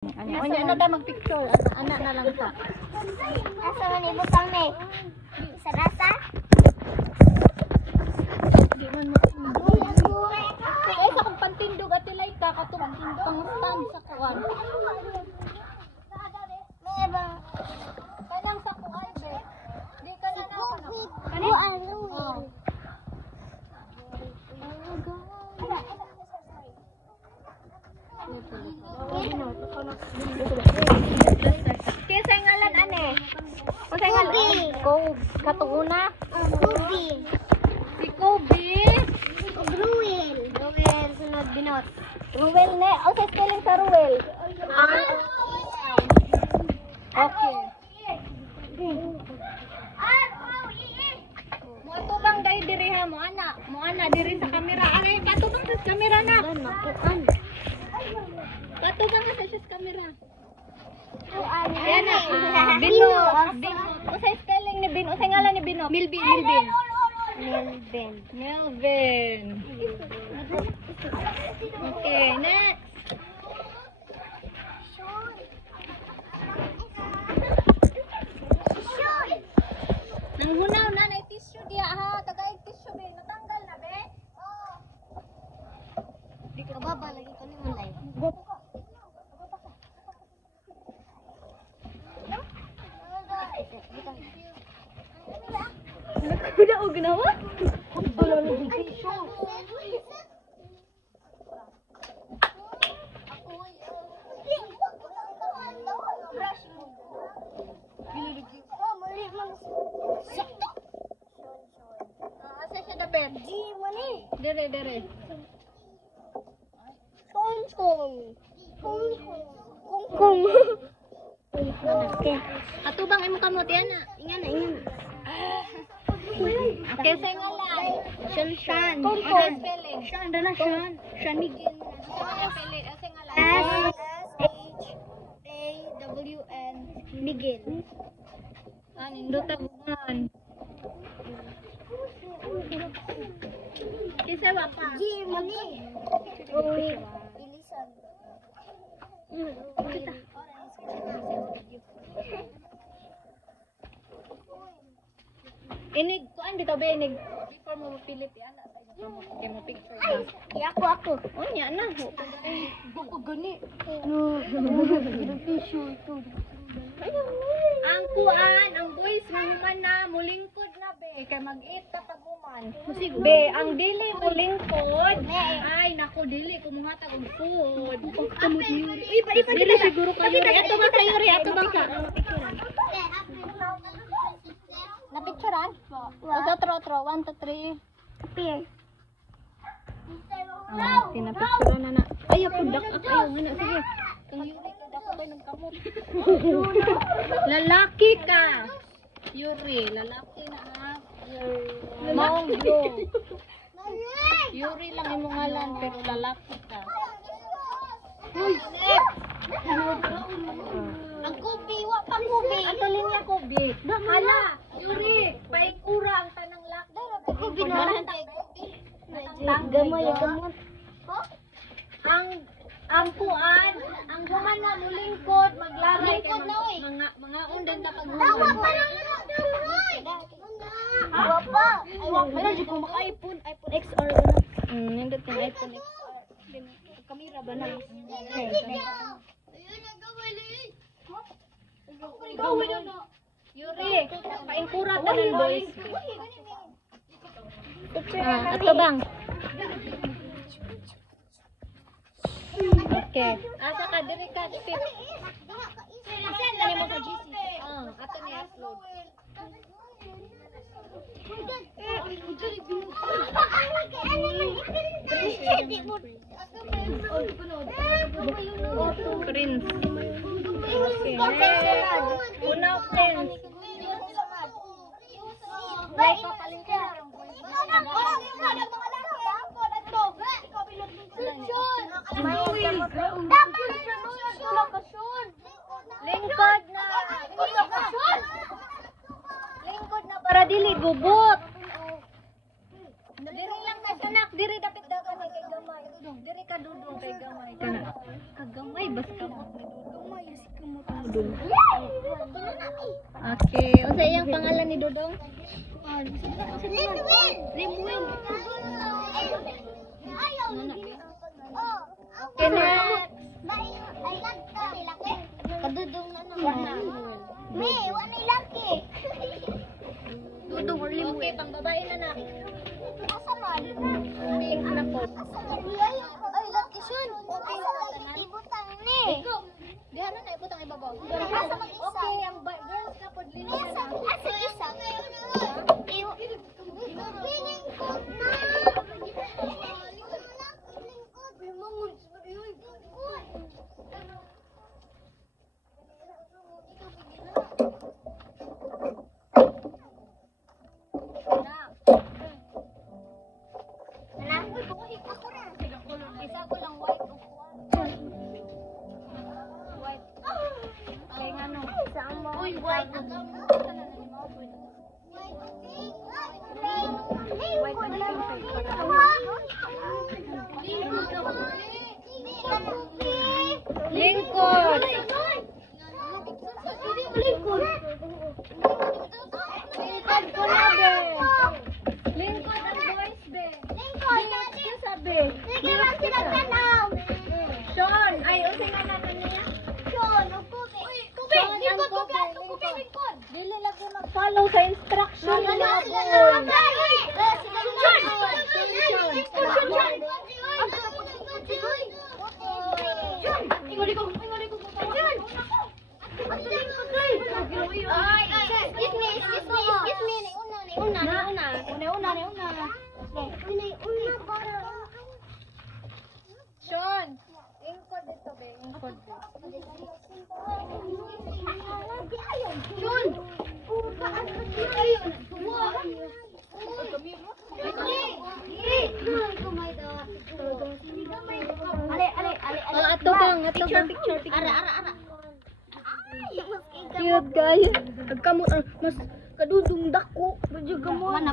Ano na da magpicture, ana na lang sa. Asa man ibutang ni? Sa dasa? Di man mo. Ay sa kung pantindog at ilay ka katong pang sa kuwan. Mga bang Kanang sa kuwan be. Di ka na na. ano? Oh. Kaya sa ngalan ane? O sa ngalan? Kobe. Katunguna? Ruby. Si Kobe. Ruel. Ruel sunod binot. Ruel ne. O sa spelling sa Ruel. Okay. Mo tubang dai diri ha mo ana. Mo ana diri sa kamera. Ay katubang sa kamera na. Katubang sa kamera. Ayan na. Bino. O sa spelling ni Bin. O sa ngalan ni Bino. Milvin. Melvin. Okay, next. Nang hunaw na na tissue diya ha. Tagay tissue be. Natanggal na be. Di ka baba lagi ko ni Mulay. Kuda o ginawa? Asa siya dapat? Dire. Kung. Atubang imo kamot yan na. Ingan. Okay, sa ngalan. Shan. Kung spelling. Shan Miguel. Sa ngalan. S-H-A-W-N Miguel. Nindot tabuhan. Kisa wa pa. Jimmy. Roy. Ilisan. Inig kuan dito ba inig before mo mapilit ana sa inyo mo kay mo picture na. Ako. Oh nya na ho. Buko gani. Ang kuan, ang boys man na mulingkod na be kay mag-eat ta paguman. Be, ang dili mulingkod. Ay nako dili kumuhatag og food. Kamot ni Yuri. Uy, dili siguro ka Yuri. Ato ba sa Yuri? Ato ba ka? Na-picturean? Sa tro. 1, 2, 3. Appear. Pinapicturean na na. Ay, apudak ako. Ayaw nga na. Sige. Kang Yuri, kadak ko ng kamot. Lalaki ka. Yuri, lalaki na ha. Maong blue. Yuri lang imong ngalan, pero lalaki ka. Ang kubi, wa pa kubi. Ato linya Kobe. Hala, Yuri, paikura ang tanang lakda. Kubi na lang. Gamay, gamot. Ang kuan, ang human na mulingkod, maglaray Lingkod na, oy. mga undan ta Tawa paghuman. pa lang na damoy. Wa pa. Ay, wa pa lang. Di ko maka-iPhone XR ko na. Nindot yung iPhone X. Kamera ba na? Yuri, paingkura tanan boys. Ato bang? Okay. Asa ka diri ka dipit. Send na mo sa GC. Ato ni upload. Prince. Okay. Una Prince. Like papalitan. Lingkod na. Lingkod na para dili gubot. Diri lang na sanak, diri dapit dagan kay gamay. Diri ka dudong kay gamay kana. Kagamay basta mo. Dudong. Okay. Unsa iyang pangalan ni Dudong? Linwin. Linwin. Ayaw. Okay, next. Kadudong na naman. Me, wala laki. Dudong or Linwin. Okay, pang babae na na. Asa man? Pink na po. Ay, laki sun. Ibutang ni. Ikaw. Diha na na ibutang ibabaw. Asa mag-isa? Okay, ang girls na pod lili na na. Asa isa? Piling ko na. Isa ko lang white o white. Kaya nga no. Uy, white. Lingkod. Lingkod ko na be. Lingkod ang boys be. Sabi. Sige lang sila tanaw. Sean, ay usay nga nanon niya. Sean, kubi. Kubi, lingkod, kubi, lingkod. Dili lang ko mag-follow sa instruction na Sean, ingkod dito be, ingkod be. Ato bang. Picture. Ara. Cute guys. Kamu mas kadudong dako. Juga mo. Mana.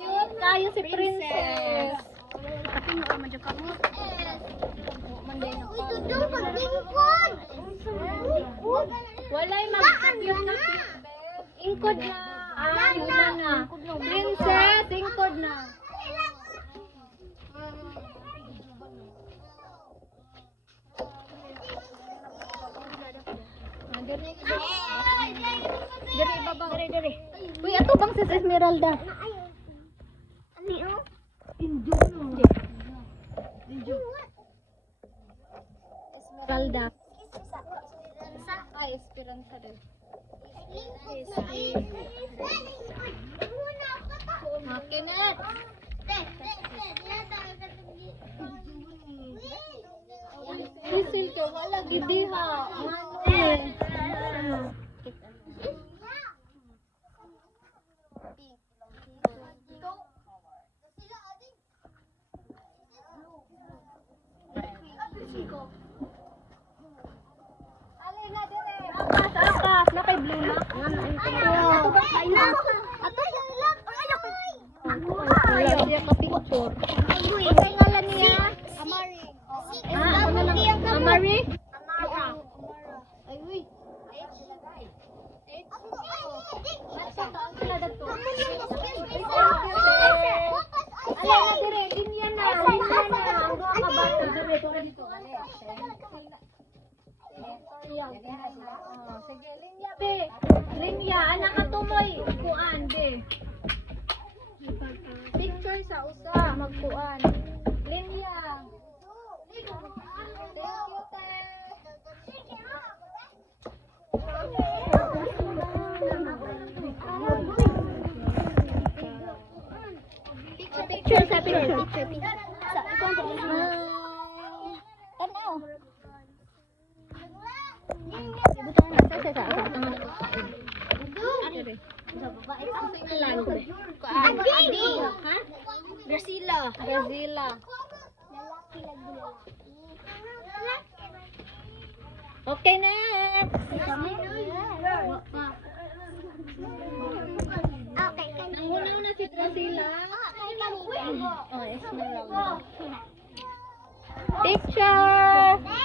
Cute kayo si Princess. Tapi no man jud kamu. Manday na Uy, dudong paglingkod. Walay mag-cute na cute. Ingkod na. Una na. Princess, ingkod na. Dari baba. Dari. Uy, ato bang sis Esmeralda? Esmeralda. Ay, Esperanza din. Okay na. Isil ka, wala gidiha. Mano. Akas. Na kay blue na. Wala siya ka-picture. Ang ngalan niya? Amari? Sige, linya be. Linya, anak ka tumoy. Kuan be. Picture sa usa, magkuan. Linya. Thank you, te. Picture. Tanaw. Brazila. Okay na. Nangunaw na si Brazila. Oh, Esmeralda. Picture.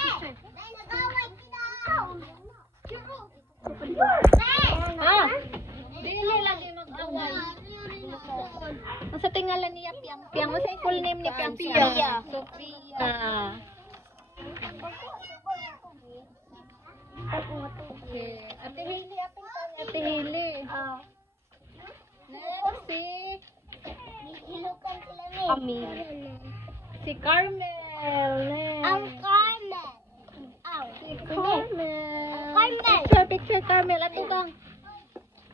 Ha? Dili lagi mag-away. Sa tingalan niya Piang. Piang, mo sa full name ni Piang. Sophia. Sophia. Okay. Ate Hailey, apin ka ni Ate Hailey. Next, Kami. si Carmel. Ang Next. Carmel. Si Carmel. Carmel. Picture Carmel. Ato bang?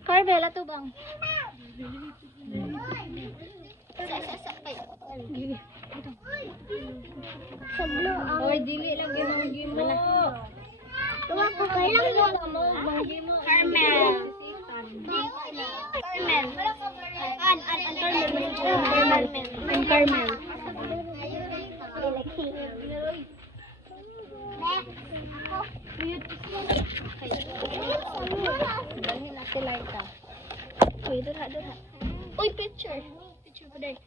Carmel, ato bang? Sa blue ang Oy, dili lang gimanggi mo. tuwa ko kailang mo. Manggi mo. Carmel. Carmel. Ang Carmel. Dali na sila ita. Uy, dura. Uy, picture. Picture ko dahil.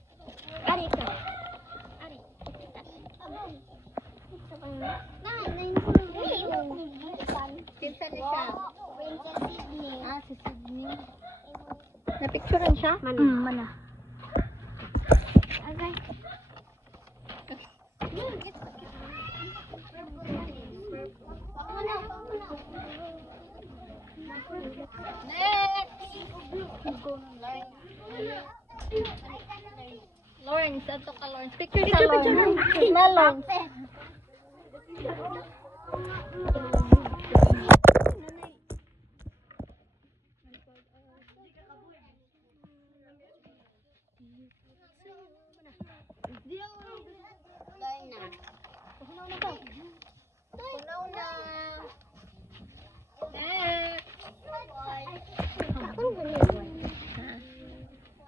Ari ito. Ari. Kinsa ni siya? Ah, si Sydney. Na-picturean siya? Mana. Okay. Lawrence, ato ka Lawrence. Picture sa Lawrence. Na Lawrence.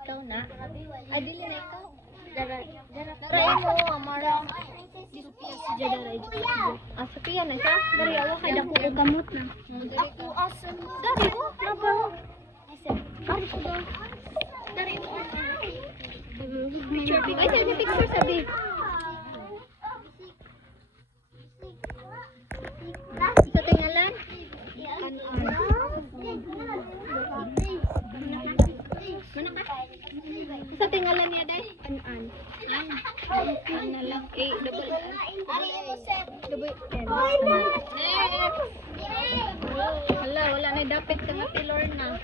Ikaw na? Ay, dili na ikaw. Daray mo, Amara. Ah, Sophia na siya? Dari ako kay dako ko gamot na. Ako asan mo. Dari ko? Apa? Dari mo. Picture. Ay, sa picture sabi. Sa tingalan? Sa tingalan niya, day? An. Na lang. Double N. Next. Hala, wala na dapit ka nga pilor na.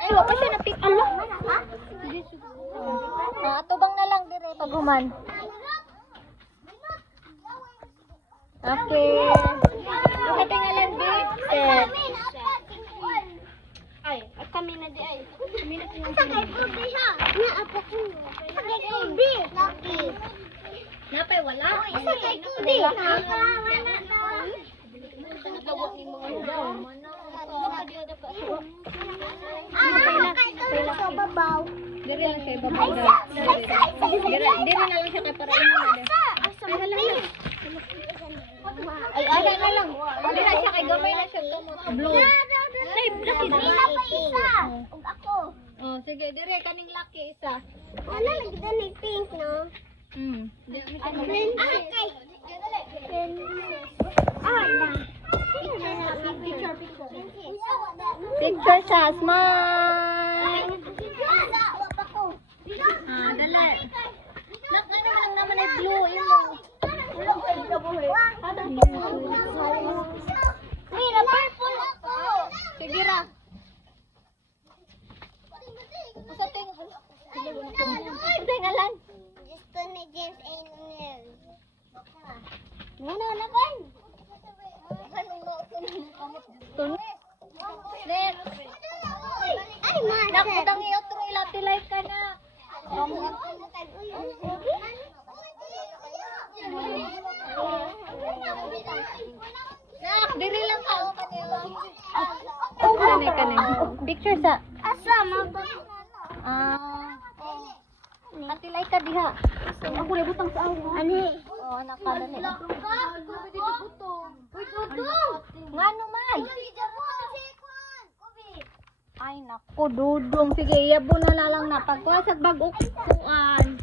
Ay, wala pa siya na-pick. Ano? Atubang na lang dire pag human. Okay. Sa tingalan, big set. Ay, kami na di ay. Kami na tingnan. Sakay kubi siya. Nga apo ko. Sakay kubi. Lucky. Napay wala. Sakay kubi. Wala na. Tawag ni mga daw. Sa babaw. Dire lang siya ibabaw daw. Dire na lang siya kay para imo na daw. Ay, hala. Ay, ala na lang. Dire na siya kay gamay na siya tumot. Blue. Ay, lucky na pa isa. Ug ako. Oh, sige, dire kaning lucky isa. Ano lagi dali pink no? Dire Okay. Ah, na. Picture. Picture siya, smile. Ah, dali. Ano lang naman ay blue, yun. Mira, purple ako. Sige ra. Tingalan. Gusto ni James A. Nunel. Muna na kan. Tunis. Next. Ay, man. Nakutang iyo itong ilatilay ka na. Nak, diri lang ka. Kanay. Picture sa. Asa, mabot. Natilay ka diha. Ako rin butang sa awa. Ani? Oh, anak ka na nila. Uy, dudong. Ngano may? Ay, naku, dudong. Sige, iyabo na lang na. Pagkuasag bag-ukuan.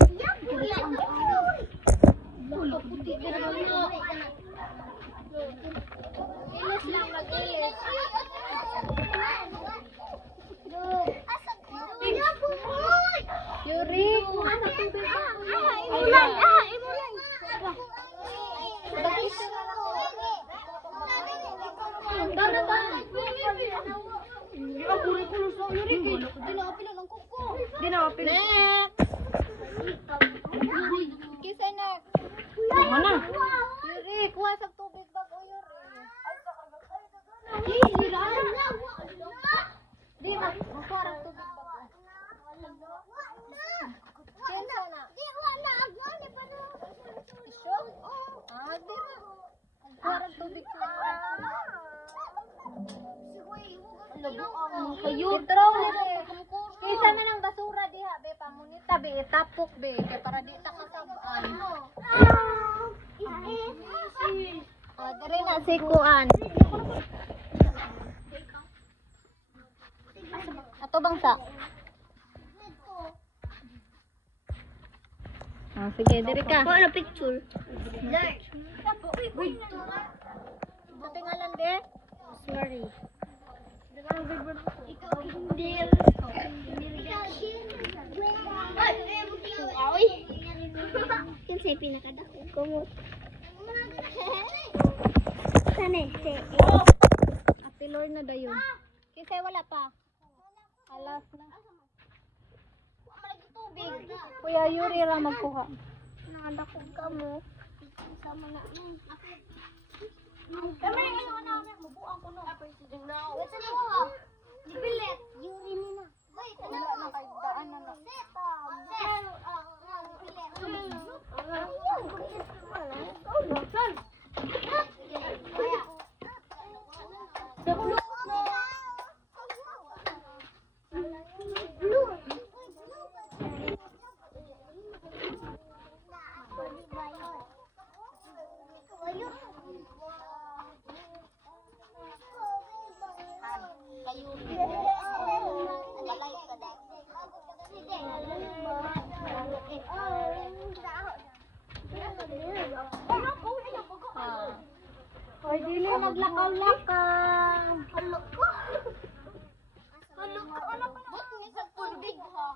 Mana? Yuri, kuha sa tubig bago Yuri. Di, magkuha ng tubig bago. Kinsa na? Di, wala ako. Di pa na. Isyo? Ah, di na. Magkuha ng tubig sa kayo. Itraw na be. Kaysa na ng basura diha be. Pamunita be. Itapok be. Kaya para di ta kasabaan. Dere na si Kuan. Ato bangsa. Sige, dere ka. Kuha na picture. Sa tingalan be? Sorry. Ikaw hindi. Ay! Yung sa'yo pinakadako ko mo. Saan eh? Ate Lord na dayon. Kisay wala pa. Alas na. Kuya Yuri ra magkuha. Nakadako ka mo. Sama na. Kami yung ano mabuang ko no. Wait sa mo. Dibilet. Yuri ni na. Wait, Wala na kay daan na. Hoy, dili naglakaw-lakaw. Ano ko? Ano pa? Bot ni sa tubig ha.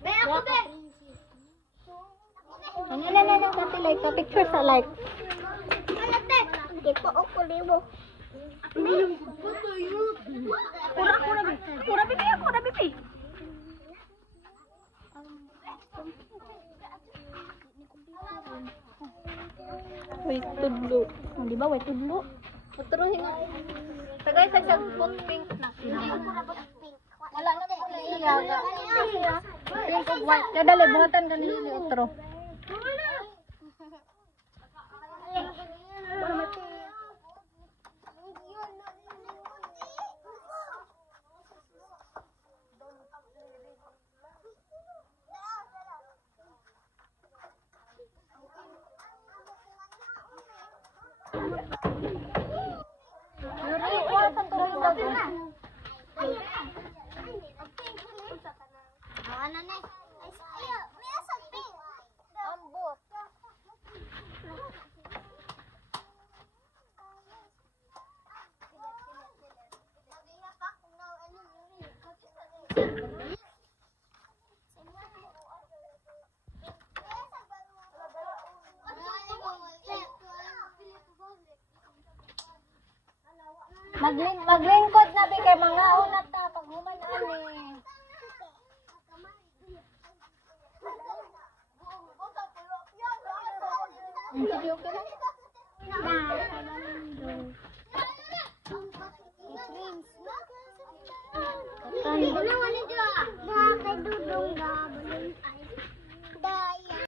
Be ako be. Ano sa like, sa picture sa like. Ano te? Hindi ko ako libo. Pura bibi. Wait, tudlo. Di ba? Wait, tudlo. Tuturuhin nga. Tagay sa pink na. Wala na mo na ilaga. Pink and white. Kaya dali, buhatan ka nila ni Otro. Yuri, kuha sa tubig bago. Ano na? Ayo, may asal pink. Ambot. Maglingkod na bi kay mga unat ta pag human ani. Sige, okay lang. Ano